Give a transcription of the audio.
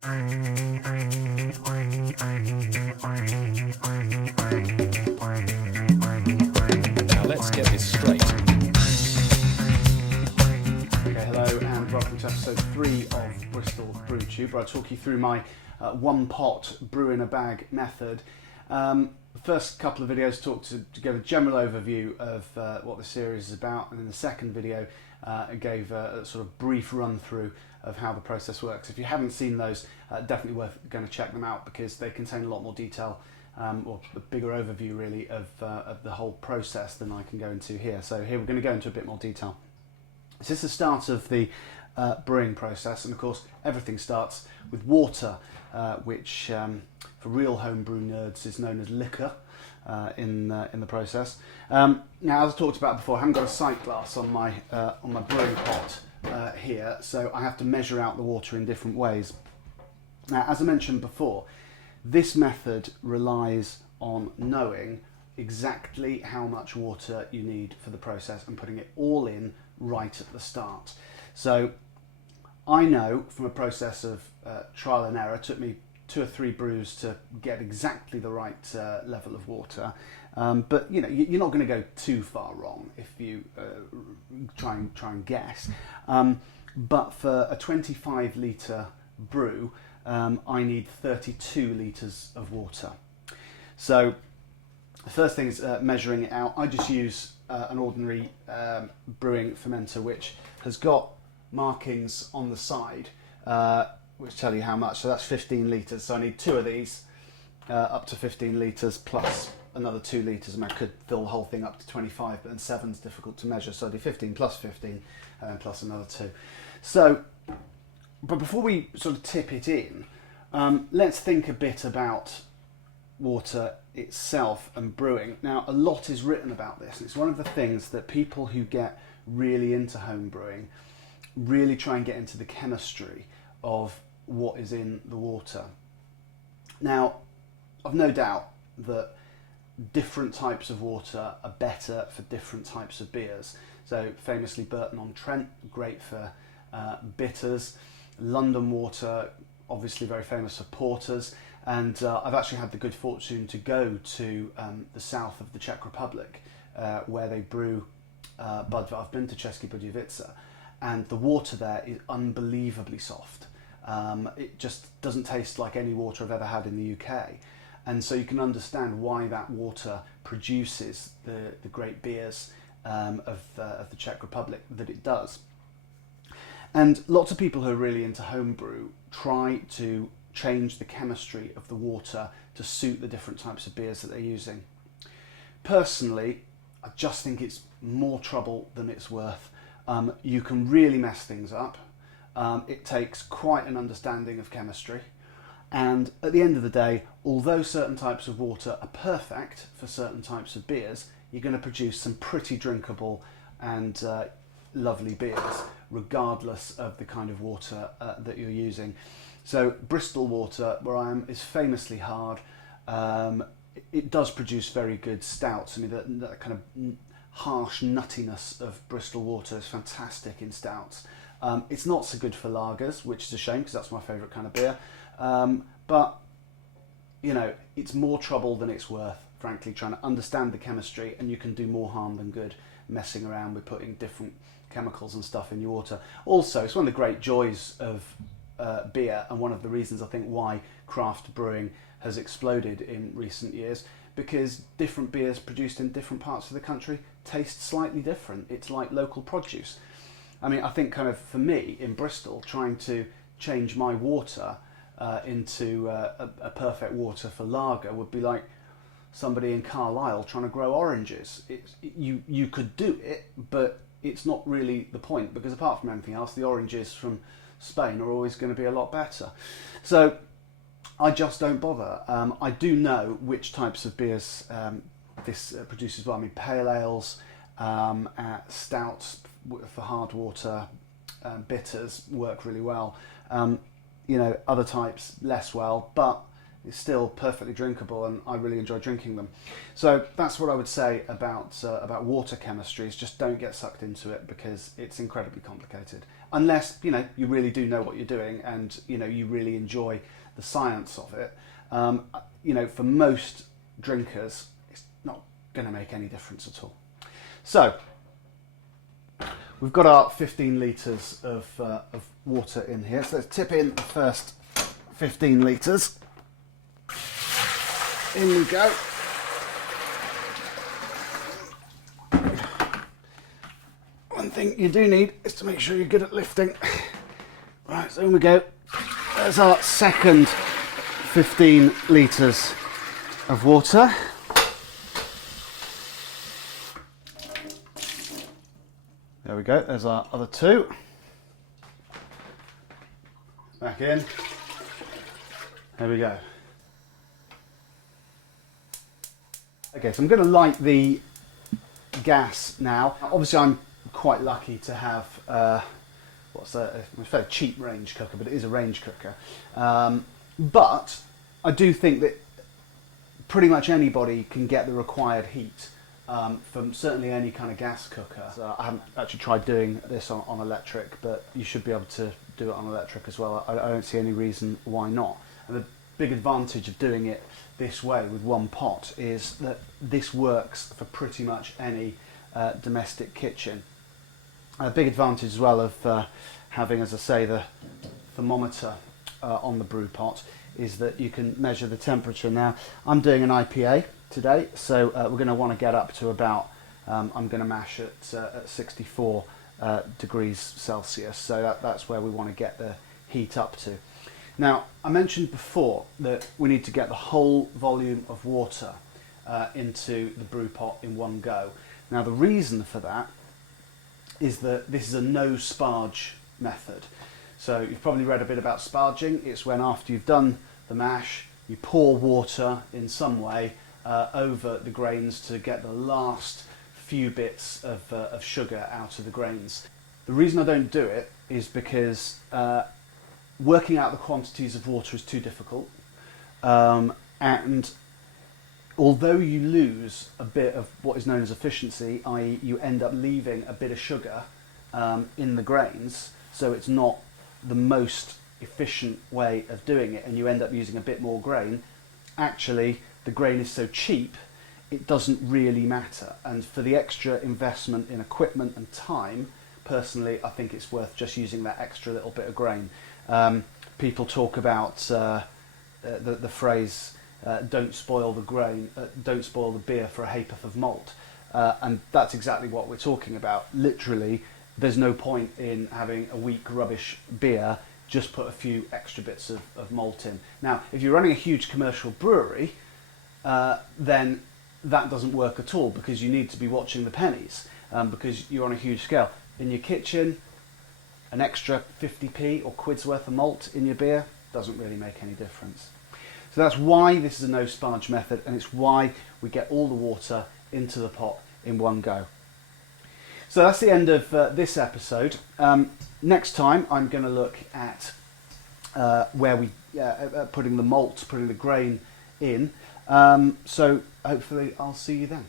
Let's get this straight. Okay, hello and welcome to episode 3 of Bristol BrewTube, where I talk you through my one pot brew in a bag method. The first couple of videos talk to give a general overview of what the series is about, and in the second video I gave a sort of brief run through of how the process works. If you haven't seen those, definitely worth going to check them out because they contain a lot more detail, or a bigger overview really of the whole process than I can go into here. So here we're going to go into a bit more detail. This is the start of the brewing process, and of course everything starts with water, which for real homebrew nerds is known as liquor in the process. Now, as I talked about before, I haven't got a sight glass on my brewing pot here, so I have to measure out the water in different ways. Now, as I mentioned before, this method relies on knowing exactly how much water you need for the process and putting it all in right at the start. So I know from a process of trial and error, it took me 2 or 3 brews to get exactly the right level of water, but you know, you're not going to go too far wrong if you try and guess. But for a 25 litre brew, I need 32 litres of water. So the first thing is measuring it out. I just use an ordinary brewing fermenter, which has got markings on the side which tell you how much. So that's 15 litres. So I need 2 of these, up to 15 litres, plus another 2 litres. And I could fill the whole thing up to 25, but then 7's difficult to measure. So I do 15 plus 15, and then plus another 2. So, but before we sort of tip it in, let's think a bit about water itself and brewing. Now, a lot is written about this, and it's one of the things that people who get really into home brewing really try and get into the chemistry of what is in the water. Now, I've no doubt that different types of water are better for different types of beers. So famously Burton-on-Trent, great for bitters. London water, obviously very famous for porters. And I've actually had the good fortune to go to the south of the Czech Republic, where they brew Budvar. I've been to Český Budějovice, and the water there is unbelievably soft. It just doesn't taste like any water I've ever had in the UK. And so you can understand why that water produces the great beers of the Czech Republic that it does. And lots of people who are really into homebrew try to change the chemistry of the water to suit the different types of beers that they're using. Personally, I just think it's more trouble than it's worth. You can really mess things up. It takes quite an understanding of chemistry. And at the end of the day, although certain types of water are perfect for certain types of beers, you're going to produce some pretty drinkable and lovely beers, regardless of the kind of water that you're using. So Bristol water, where I am, is famously hard. It does produce very good stouts. I mean, that kind of harsh nuttiness of Bristol water is fantastic in stouts. It's not so good for lagers, which is a shame because that's my favourite kind of beer. But, you know, it's more trouble than it's worth, frankly, trying to understand the chemistry, and you can do more harm than good messing around with putting different chemicals and stuff in your water. Also, it's one of the great joys of beer, and one of the reasons I think why craft brewing has exploded in recent years, because different beers produced in different parts of the country taste slightly different. It's like local produce. I mean, I think kind of for me in Bristol, trying to change my water into a perfect water for lager would be like somebody in Carlisle trying to grow oranges. You could do it, but it's not really the point, because apart from anything else, the oranges from Spain are always going to be a lot better. So I just don't bother. I do know which types of beers this produces well. I mean, pale ales, stouts for hard water, bitters work really well. You know, other types less well, but it's still perfectly drinkable, and I really enjoy drinking them. So that's what I would say about water chemistry, is just don't get sucked into it, because it's incredibly complicated. unless you really do know what you're doing and you really enjoy the science of it. For most drinkers, it's not going to make any difference at all. So we've got our 15 litres of water in here. So let's tip in the first 15 litres. In we go. One thing you do need is to make sure you're good at lifting. Right, so in we go. There's our second 15 litres of water. There we go, there's our other two. Back in. There we go. Okay, so I'm going to light the gas now. Obviously I'm quite lucky to have it's a fairly cheap range cooker, but it is a range cooker. But I do think that pretty much anybody can get the required heat from certainly any kind of gas cooker. So I haven't actually tried doing this on electric, but you should be able to do it on electric as well. I don't see any reason why not. And the big advantage of doing it this way with one pot is that this works for pretty much any domestic kitchen. A big advantage as well of having, as I say, the thermometer on the brew pot is that you can measure the temperature. Now, I'm doing an IPA today, so we're going to want to get up to about, I'm going to mash at 64 degrees Celsius, so that's where we want to get the heat up to. Now, I mentioned before that we need to get the whole volume of water into the brew pot in one go. Now, the reason for that is that this is a no sparge method. So you've probably read a bit about sparging. It's when after you've done the mash, you pour water in some way over the grains to get the last few bits of sugar out of the grains. The reason I don't do it is because working out the quantities of water is too difficult, and although you lose a bit of what is known as efficiency, i.e. you end up leaving a bit of sugar in the grains, so it's not the most efficient way of doing it and you end up using a bit more grain, actually the grain is so cheap it doesn't really matter. And for the extra investment in equipment and time, personally I think it's worth just using that extra little bit of grain. People talk about the phrase don't spoil the grain, don't spoil the beer for a ha'porth of malt, and that's exactly what we're talking about. Literally, there's no point in having a weak rubbish beer, just put a few extra bits of malt in. Now, if you're running a huge commercial brewery, then that doesn't work at all, because you need to be watching the pennies, because you're on a huge scale. In your kitchen, an extra 50p or quid's worth of malt in your beer doesn't really make any difference. So that's why this is a no sparge method, and it's why we get all the water into the pot in one go. So that's the end of this episode. Next time I'm going to look at where we putting the malt, putting the grain in. So hopefully I'll see you then.